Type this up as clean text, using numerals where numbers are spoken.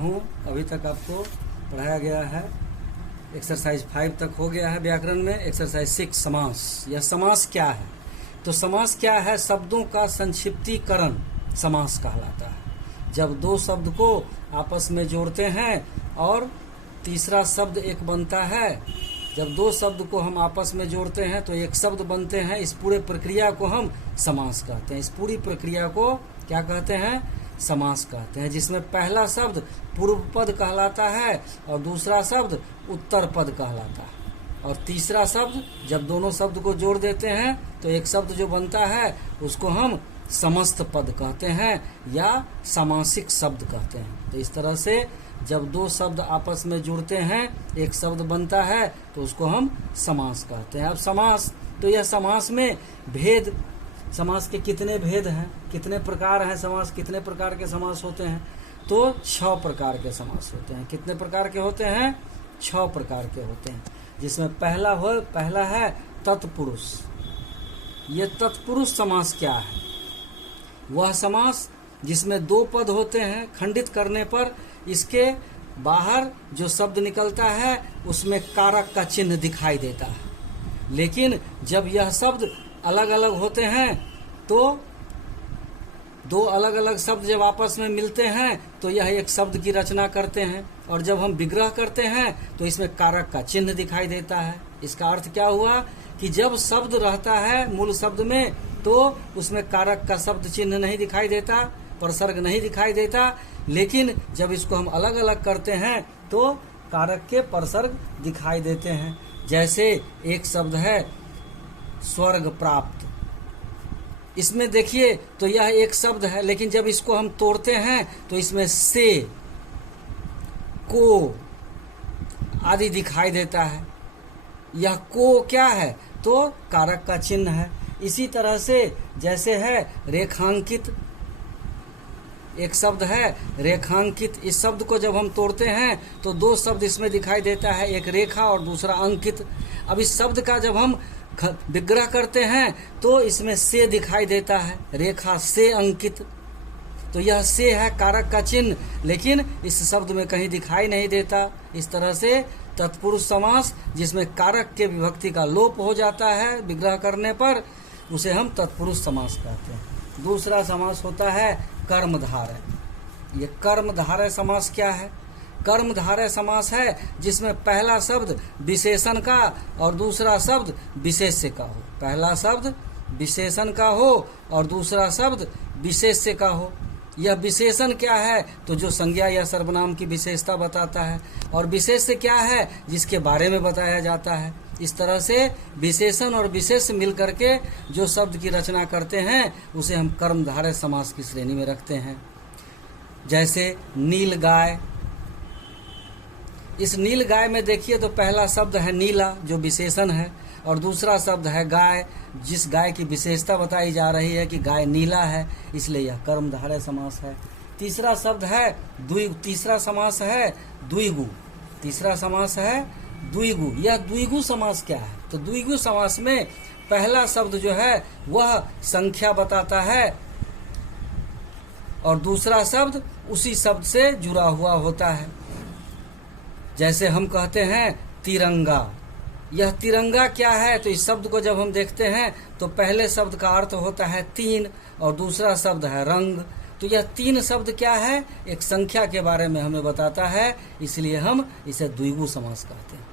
हूँ। अभी तक आपको पढ़ाया गया है, एक्सरसाइज 5 तक हो गया है व्याकरण में। एक्सरसाइज 6 समास। यह समास क्या है? तो समास क्या है? शब्दों का संक्षिप्तीकरण समास कहलाता है। जब दो शब्द को आपस में जोड़ते हैं और तीसरा शब्द एक बनता है, जब दो शब्द को हम आपस में जोड़ते हैं तो एक शब्द बनते हैं, इस पूरे प्रक्रिया को हम समास कहते हैं। इस पूरी प्रक्रिया को क्या कहते हैं? समास कहते हैं, जिसमें पहला शब्द पूर्व पद कहलाता है और दूसरा शब्द उत्तर पद कहलाता है, और तीसरा शब्द, जब दोनों शब्द को जोड़ देते हैं तो एक शब्द जो बनता है उसको हम समस्त पद कहते हैं या सामासिक शब्द कहते हैं। तो इस तरह से जब दो शब्द आपस में जुड़ते हैं एक शब्द बनता है तो उसको हम समास कहते हैं। अब समास, तो यह समास में भेद, समास के कितने भेद हैं, कितने प्रकार हैं समास, कितने प्रकार के समास होते हैं? तो 6 प्रकार के समास होते हैं। कितने प्रकार के होते हैं? 6 प्रकार के होते हैं, जिसमें पहला है तत्पुरुष। ये तत्पुरुष समास क्या है? वह समास जिसमें 2 पद होते हैं, खंडित करने पर इसके बाहर जो शब्द निकलता है उसमें कारक का चिन्ह दिखाई देता है। लेकिन जब यह शब्द अलग अलग होते हैं तो दो अलग अलग शब्द जब आपस में मिलते हैं तो यह एक शब्द की रचना करते हैं, और जब हम विग्रह करते हैं तो इसमें कारक का चिन्ह दिखाई देता है। इसका अर्थ क्या हुआ कि जब शब्द रहता है मूल शब्द में तो उसमें कारक का शब्द चिन्ह नहीं दिखाई देता, प्रसर्ग नहीं दिखाई देता, लेकिन जब इसको हम अलग अलग करते हैं तो कारक के प्रसर्ग दिखाई देते हैं। जैसे एक शब्द है स्वर्ग प्राप्त, इसमें देखिए तो यह एक शब्द है, लेकिन जब इसको हम तोड़ते हैं तो इसमें से, को आदि दिखाई देता है। यह को क्या है? तो कारक का चिन्ह है। इसी तरह से जैसे है रेखांकित, एक शब्द है रेखांकित, इस शब्द को जब हम तोड़ते हैं तो 2 शब्द इसमें दिखाई देता है, एक रेखा और दूसरा अंकित। अब इस शब्द का जब हम विग्रह करते हैं तो इसमें से दिखाई देता है, रेखा से अंकित। तो यह से है कारक का चिन्ह, लेकिन इस शब्द में कहीं दिखाई नहीं देता। इस तरह से तत्पुरुष समास जिसमें कारक के विभक्ति का लोप हो जाता है विग्रह करने पर, उसे हम तत्पुरुष समास कहते हैं। दूसरा समास होता है कर्मधारय। ये कर्मधारय समास क्या है? कर्मधारय समास है जिसमें पहला शब्द विशेषण का और दूसरा शब्द विशेष्य का हो। पहला शब्द विशेषण का हो और दूसरा शब्द विशेष्य का हो। यह विशेषण क्या है? तो जो संज्ञा या सर्वनाम की विशेषता बताता है, और विशेष्य क्या है? जिसके बारे में बताया जाता है। इस तरह से विशेषण और विशेष्य मिलकर के जो शब्द की रचना करते हैं उसे हम कर्मधारय समास की श्रेणी में रखते हैं। जैसे नील गाय, इस नील गाय में देखिए तो पहला शब्द है नीला जो विशेषण है, और दूसरा शब्द है गाय, जिस गाय की विशेषता बताई जा रही है कि गाय नीला है, इसलिए यह कर्मधारय समास है। तीसरा शब्द है तीसरा समास है द्विगु। तीसरा समास है द्विगु। यह द्विगु समास क्या है? तो द्विगु समास में पहला शब्द जो है वह संख्या बताता है और दूसरा शब्द उसी शब्द से जुड़ा हुआ होता है। जैसे हम कहते हैं तिरंगा। यह तिरंगा क्या है? तो इस शब्द को जब हम देखते हैं तो पहले शब्द का अर्थ होता है 3 और दूसरा शब्द है रंग। तो यह 3 शब्द क्या है? एक संख्या के बारे में हमें बताता है, इसलिए हम इसे द्विगु समास कहते हैं।